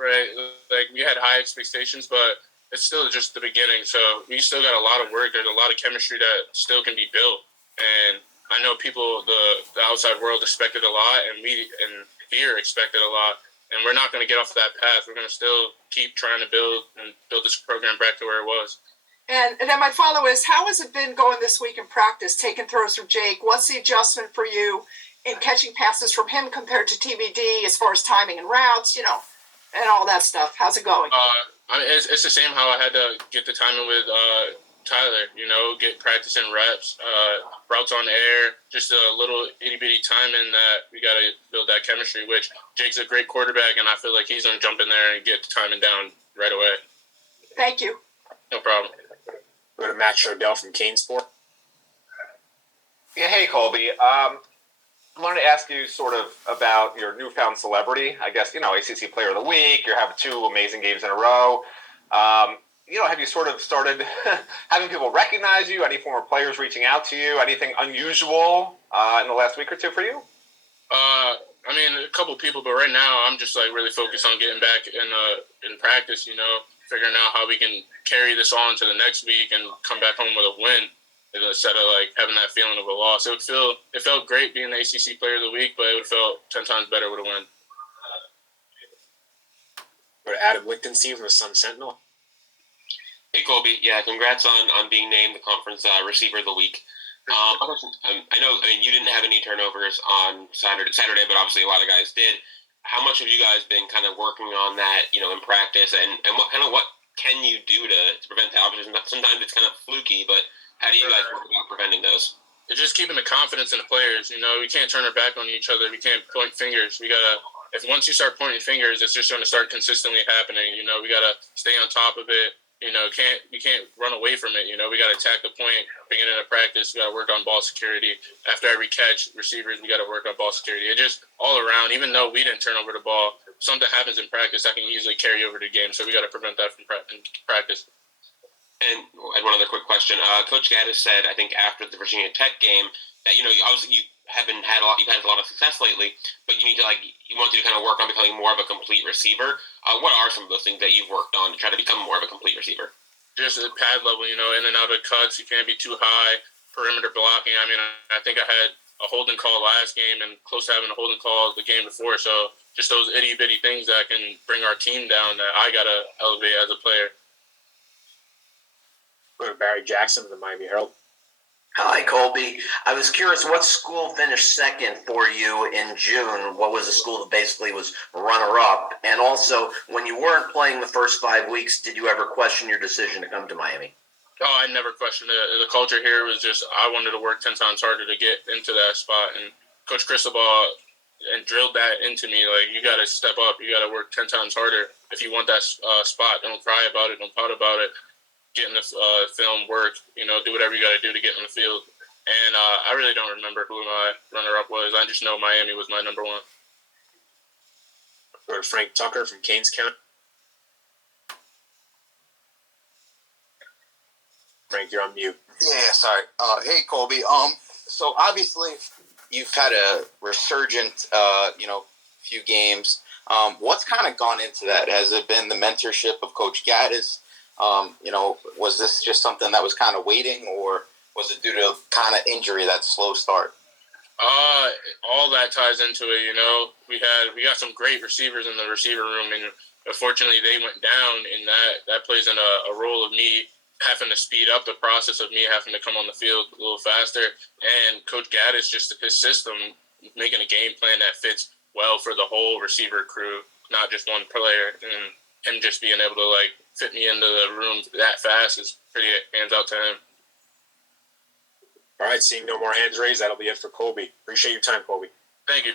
right? Like, we had high expectations, but it's still just the beginning. So we still got a lot of work. There's a lot of chemistry that still can be built. And I know people, the outside world expected a lot, and we and here expected a lot. And we're not going to get off that path. We're going to still keep trying to build this program back to where it was. And then my follow is, how has it been going this week in practice, taking throws from Jake? What's the adjustment for you in catching passes from him compared to TBD as far as timing and routes, and all that stuff? How's it going? It's the same how I had to get the timing with Tyler, get practice and reps, routes on air, just a little itty-bitty timing that we got to build that chemistry, which Jake's a great quarterback, and I feel like he's going to jump in there and get the timing down right away. Thank you. No problem. Go to Matt Shodell from Canesport. Yeah, hey, Colbie. I wanted to ask you sort of about your newfound celebrity. I guess, ACC Player of the Week. You're having 2 amazing games in a row. Have you sort of started having people recognize you? Any former players reaching out to you? Anything unusual in the last week or 2 for you? A couple people, but right now I'm just really focused on getting back in practice. Figuring out how we can carry this on to the next week and come back home with a win instead of having that feeling of a loss. It felt great being the ACC Player of the Week, but it would have felt 10 times better with a win. Go to Adam Lichtenstein from the Sun Sentinel. Hey, Colbie. Yeah, congrats on being named the conference receiver of the week. I know. You didn't have any turnovers on Saturday, but obviously a lot of guys did. How much have you guys been kind of working on that, in practice, and what can you do to prevent that? Obviously, sometimes it's kind of fluky, but how do you guys work about preventing those? It's just keeping the confidence in the players. We can't turn our back on each other. We can't point fingers. We gotta. If once you start pointing fingers, it's just going to start consistently happening. We gotta stay on top of it. We can't run away from it. We got to attack the point, beginning of practice. We got to work on ball security. After every catch, receivers, we got to work on ball security. It just all around, even though we didn't turn over the ball, something happens in practice that can easily carry over to the game. So we got to prevent that from practice. And I had one other quick question. Coach Gaddis said, I think after the Virginia Tech game, that obviously you've had a lot of success lately, but you need to you want you to kind of work on becoming more of a complete receiver. What are some of those things that you've worked on to try to become more of a complete receiver? Just at the pad level, in and out of cuts. You can't be too high. Perimeter blocking. I think I had a holding call last game and close to having a holding call the game before. So just those itty bitty things that can bring our team down that I gotta elevate as a player. Go to Barry Jackson of the Miami Herald. Hi, Colbie. I was curious, what school finished second for you in June? What was the school that basically was runner-up? And also, when you weren't playing the first 5 weeks, did you ever question your decision to come to Miami? Oh, I never questioned it. The culture here was just I wanted to work 10 times harder to get into that spot. And Coach Cristobal drilled that into me. You got to step up. You got to work 10 times harder if you want that spot. Don't cry about it. Don't pout about it. Get in the film, work, do whatever you got to do to get in the field. And I really don't remember who my runner-up was. I just know Miami was my number one. Go to Frank Tucker from Keynes County. Frank, you're on mute. Yeah, sorry. Hey, Colbie. So obviously you've had a resurgent, few games. What's kind of gone into that? Has it been the mentorship of Coach Gaddis? Was this just something that was kind of waiting, or was it due to kind of injury, that slow start? All that ties into it. We got some great receivers in the receiver room, and unfortunately they went down, and that plays in a role of me having to speed up the process of me having to come on the field a little faster. And Coach Gaddis, just his system, making a game plan that fits well for the whole receiver crew, not just one player, and him just being able to fit me into the room that fast is pretty hands out to him. All right, seeing no more hands raised, that'll be it for Colbie. Appreciate your time, Colbie. Thank you.